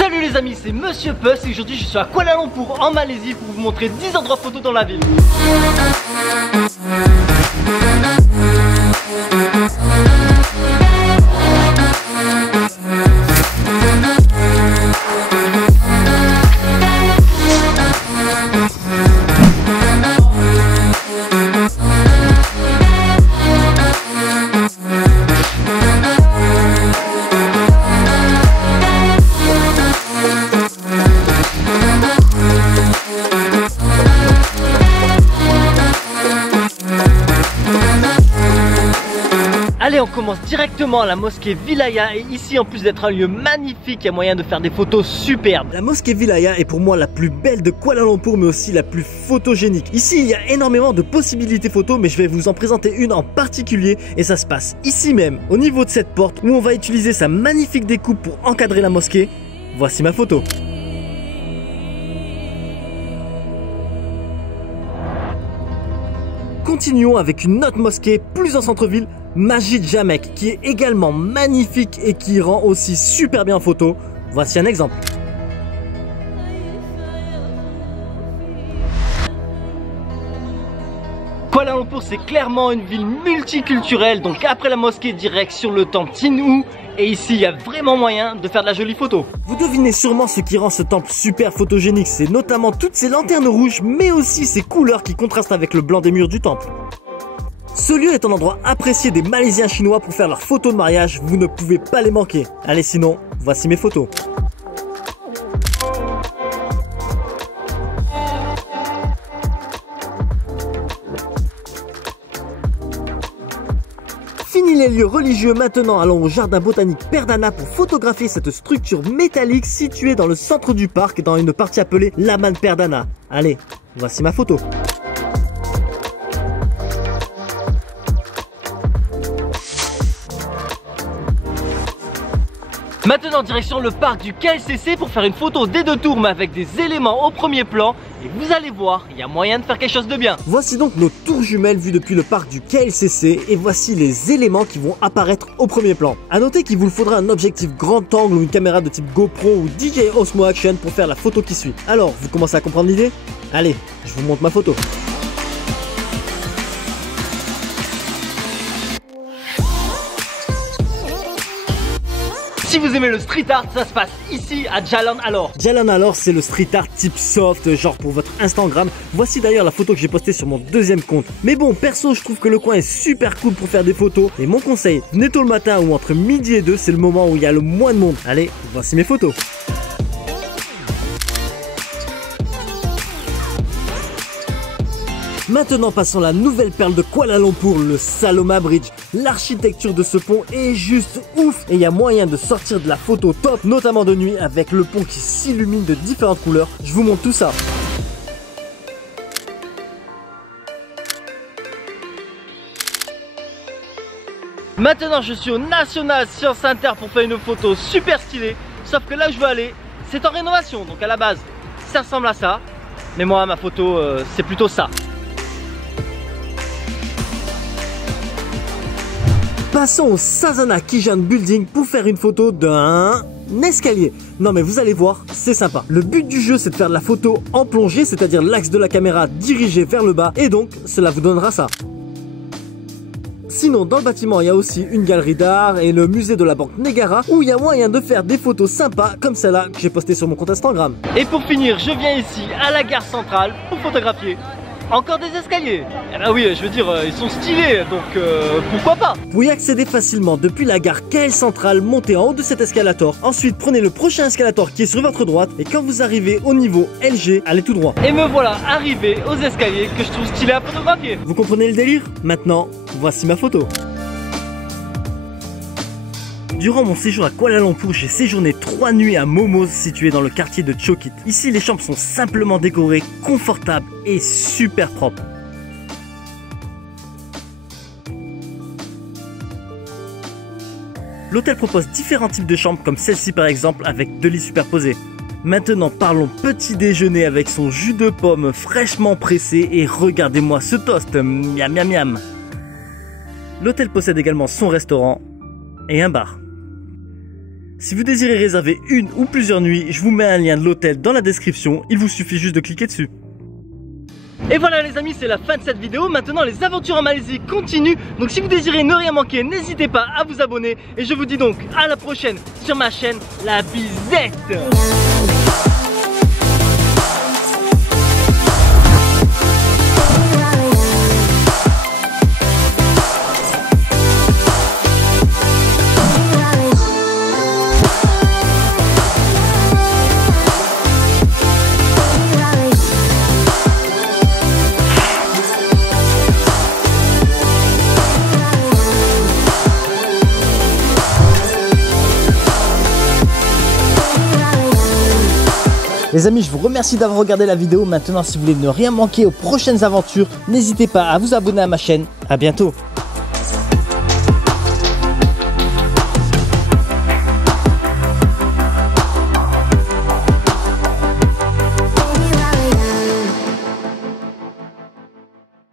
Salut les amis, c'est Monsieur Puss et aujourd'hui je suis à Kuala Lumpur en Malaisie pour vous montrer 10 endroits photos dans la ville. Allez, on commence directement à la mosquée Vilaya et ici en plus d'être un lieu magnifique, il y a moyen de faire des photos superbes. La mosquée Vilaya est pour moi la plus belle de Kuala Lumpur mais aussi la plus photogénique. Ici il y a énormément de possibilités photos mais je vais vous en présenter une en particulier et ça se passe ici même, au niveau de cette porte où on va utiliser sa magnifique découpe pour encadrer la mosquée. Voici ma photo. Continuons avec une autre mosquée plus en centre-ville, Masjid Jamek, qui est également magnifique et qui rend aussi super bien en photo. Voici un exemple. Kuala Lumpur c'est clairement une ville multiculturelle, donc après la mosquée direction le temple Tin Oo et ici il y a vraiment moyen de faire de la jolie photo. Vous devinez sûrement ce qui rend ce temple super photogénique, c'est notamment toutes ces lanternes rouges mais aussi ces couleurs qui contrastent avec le blanc des murs du temple. Ce lieu est un endroit apprécié des Malaisiens chinois pour faire leurs photos de mariage, vous ne pouvez pas les manquer. Allez sinon, voici mes photos. Fini les lieux religieux, maintenant allons au jardin botanique Perdana pour photographier cette structure métallique située dans le centre du parc dans une partie appelée Laman Perdana. Allez, voici ma photo. Maintenant direction le parc du KLCC pour faire une photo des deux tours mais avec des éléments au premier plan et vous allez voir, il y a moyen de faire quelque chose de bien. Voici donc nos tours jumelles vues depuis le parc du KLCC et voici les éléments qui vont apparaître au premier plan. A noter qu'il vous faudra un objectif grand angle ou une caméra de type GoPro ou DJI Osmo Action pour faire la photo qui suit. Alors, vous commencez à comprendre l'idée? Allez, je vous montre ma photo. Si vous aimez le street art, ça se passe ici à Jalan Alor. Jalan Alor, c'est le street art type soft, genre pour votre Instagram. Voici d'ailleurs la photo que j'ai postée sur mon deuxième compte. Mais bon, perso, je trouve que le coin est super cool pour faire des photos. Et mon conseil, venez tôt le matin ou entre midi et 2, c'est le moment où il y a le moins de monde. Allez, voici mes photos. Maintenant passons à la nouvelle perle de Kuala Lumpur, le Saloma Bridge. L'architecture de ce pont est juste ouf et il y a moyen de sortir de la photo top, notamment de nuit avec le pont qui s'illumine de différentes couleurs. Je vous montre tout ça. Maintenant je suis au National Science Center pour faire une photo super stylée. Sauf que là où je veux aller, c'est en rénovation. Donc à la base, ça ressemble à ça. Mais moi, ma photo, c'est plutôt ça. Passons au Sazana Kijan Building pour faire une photo d'un escalier. Non mais vous allez voir, c'est sympa. Le but du jeu c'est de faire de la photo en plongée, c'est-à-dire l'axe de la caméra dirigé vers le bas et donc cela vous donnera ça. Sinon dans le bâtiment il y a aussi une galerie d'art et le musée de la banque Negara où il y a moyen de faire des photos sympas comme celle-là que j'ai postée sur mon compte Instagram. Et pour finir, je viens ici à la gare centrale pour photographier. Encore des escaliers. Eh ben oui, je veux dire, ils sont stylés, donc pourquoi pas. Pour y accéder facilement depuis la gare KL Centrale, montez en haut de cet escalator. Ensuite, prenez le prochain escalator qui est sur votre droite. Et quand vous arrivez au niveau LG, allez tout droit. Et me voilà arrivé aux escaliers que je trouve stylés à photographier. Vous comprenez le délire? Maintenant, voici ma photo. Durant mon séjour à Kuala Lumpur, j'ai séjourné 3 nuits à Momos, situé dans le quartier de Chokit. Ici, les chambres sont simplement décorées, confortables et super propres. L'hôtel propose différents types de chambres, comme celle-ci par exemple, avec 2 lits superposés. Maintenant, parlons petit déjeuner avec son jus de pomme fraîchement pressé et regardez-moi ce toast, miam miam miam. L'hôtel possède également son restaurant et un bar. Si vous désirez réserver une ou plusieurs nuits, je vous mets un lien de l'hôtel dans la description, il vous suffit juste de cliquer dessus. Et voilà les amis, c'est la fin de cette vidéo. Maintenant les aventures en Malaisie continuent. Donc si vous désirez ne rien manquer, n'hésitez pas à vous abonner. Et je vous dis donc à la prochaine sur ma chaîne La Bizette. Les amis, je vous remercie d'avoir regardé la vidéo. Maintenant, si vous voulez ne rien manquer aux prochaines aventures, n'hésitez pas à vous abonner à ma chaîne. À bientôt.